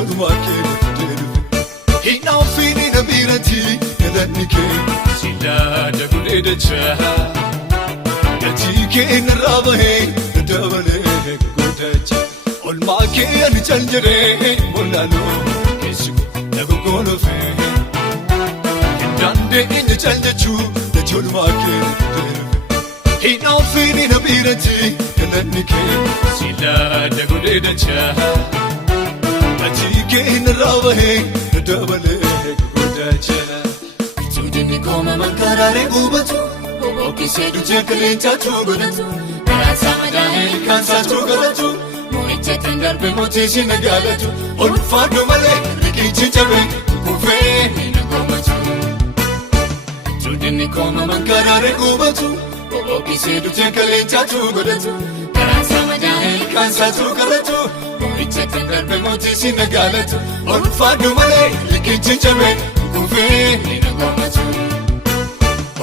toluma kee Hina fini na birati galanni kee Sila dagudee dachaa Gatii kee narraa bahee dabalee godhacha Olmaa kee ani cal jedhee molaaloo keessi laga goolofee Dandeenye cal jechuu toluma kee Hina fini na birati galanni kee Sila dagudee dachaa Gatii kee narraa bahee dabalee godhacha Tuujinni kooma mankaraalee gubatu Ookisee dujee kaleencaatu godhatu Karaasaa madaa'ee kaansaatu godhatu Moo'ichatti darbe mootiisi nagaalatu Olfaadhu malee riqichi cabee kufee na goomatu Tuujinni kooma mankaraalee gubatu Ookisee dujee kaleencaatu godhatu Karaasaa madaa'ee kaansaatu godhatu Moo'ichatti darbe mootiisi nagaalatu Olfaadhu malee riqichi cabee kufee na goomatu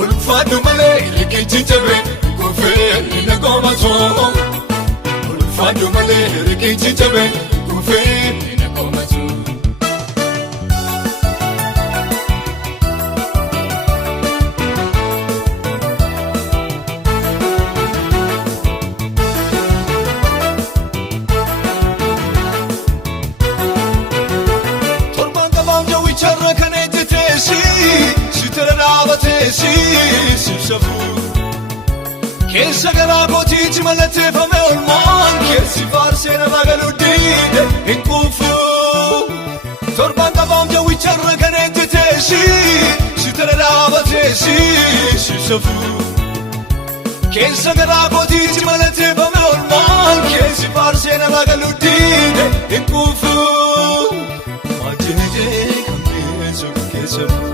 Olfaadhu malee riqichi cabee kufee na goomatu Olfaadhu malee riqichi cabee kufee na goomatu Torban qabaam jawwicharra kan ejjeteesi Sitara dhaabateesi sibsafuu Keessa garaa kootiitti mallatteeffame olmaan Keessi faarsee nama galuu diide hin quufuu Torban qabaam jawwicharra kan ejjeteesi Sitara dhaabateesi sibsafuu Keessa garaa kootiitti mallatteeffame olmaan Keessi faarsee nama galuu diide hin quufuu Majjidee kan beesu keessafuu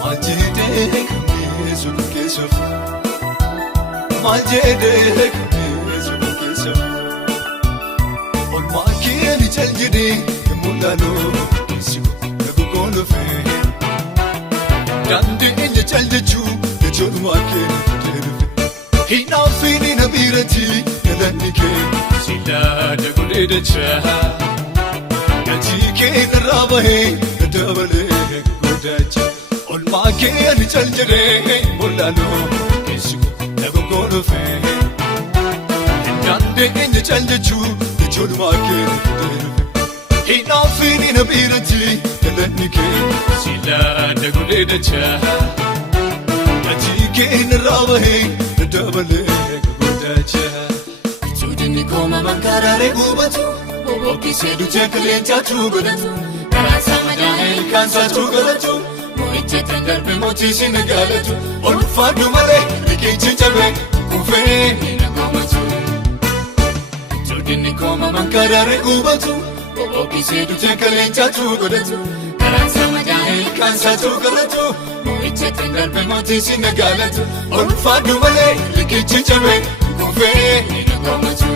Majjidee kan beesu keessafuu Majjidee kan beesu keessafuu Olmaa kee ni cal jedhee mul'aloo keessi laga goolofee Dandeenye cal jechuu toluma kee Hina fini na birati galanni kee Sila dagudee dachaa Gatii kee narraa bahee dabalee godhacha Olmaa kee ani cal jedhee molaaloo keessi laga goolofee Dandeenye cal jechuu toluma kee Hina fini na birati galanni kee Sila dagudee dachaa Gatii kee narraa bahee dabalee godhacha Tuujinni kooma mankaraalee gubatu Ookisee dujee kaleencaatu godhatu Karaasaa madaa'ee kaansaatu godhatu Moo'ichatti darbe mootiisi nagaalatu Olfaadhu malee riqichi cabee kufee na goomatu Tuujinni kooma mankaraalee gubatu Ookisee dujee kaleencaatu godhatu Karaasaa madaa'ee kaansaatu godhatu Moo'ichatti darbe mootiisi nagaalatu Olfaadhu malee riqichi cabee kufee na goomatu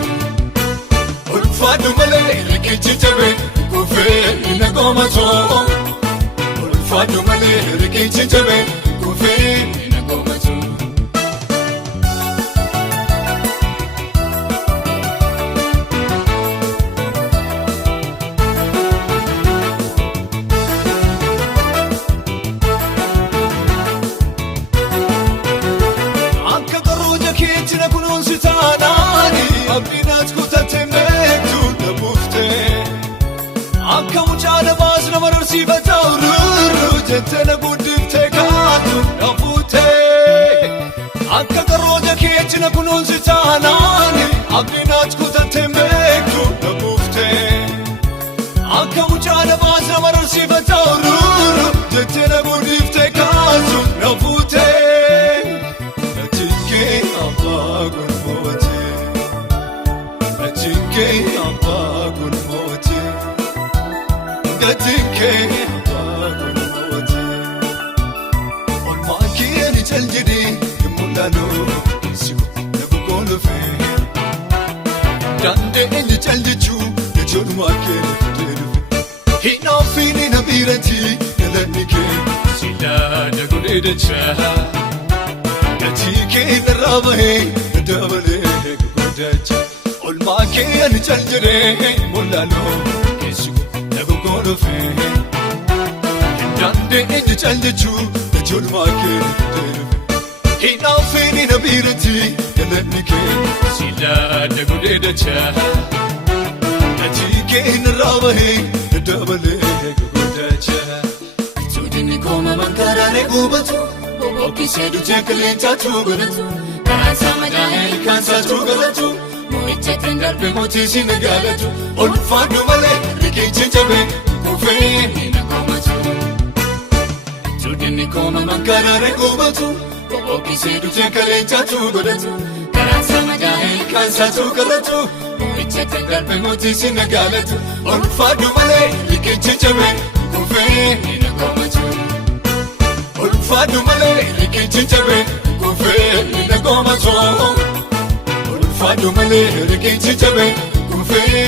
Olfaadhu malee riqichi cabee kufee na goomatu Olfaadhu malee riqichi cabee kufee na goomatu Akka qarooja keetti na kunuunsi taanaani abdiinaas kutattee beektu na buuftee Akka mucaa namaas nama barsiifata ururru jettee na guddiftee kaatu na fuutee Akka qarooja keetti na kunuunsi taanaani abdiinaas kutattee beektu na buuftee Akka mucaa namaas nama barsiifata ururru jettee na guddiftee kaatu na fuutee Gatii abbaa gonfootee Gatii abbaa gonfootee Gatii abbaa gonfootee Olmaa kee ni cal jedhee mul'aloo keessi laga goolofee Dandeenye cal jechuu toluma kee Hina fini na birati galanni kee Sila dagudee dachaa Gatii kee narraa bahee dabalee godhacha Olmaa kee ani cal jedhee molaaloo keessi dhufe Hindandee eenyu caalchachuu ijoolmaa kee Hinaafeen na biirati galanni kee Silaada gudee dachaa Gatii kee narraa bahee dabalee guddacha Tuudinni kooma mankaaraaree gubatu Bobbokisee duchee qilleencaatu godhatu Karaan isaa madaa'ee ilkaan isaatu galatu Moo'icha kan darbe mootii si nagaalatu Ulfaadhu malee riqichi cabee kufee na koomatu Tuudinni kooma mankaaraaree gubatu Bobbokisee duchee qilleencaatu godhatu Karaan isaa madaa'ee ilkaan isaatu galatu Moo'icha kan darbe mootii si nagaalatu Ulfaadhu malee riqichi cabee kufee na koomatu Ulfaadhu malee riqichi cabee kufee na koomatu Ulfaadhu malee riqichi cabee kufee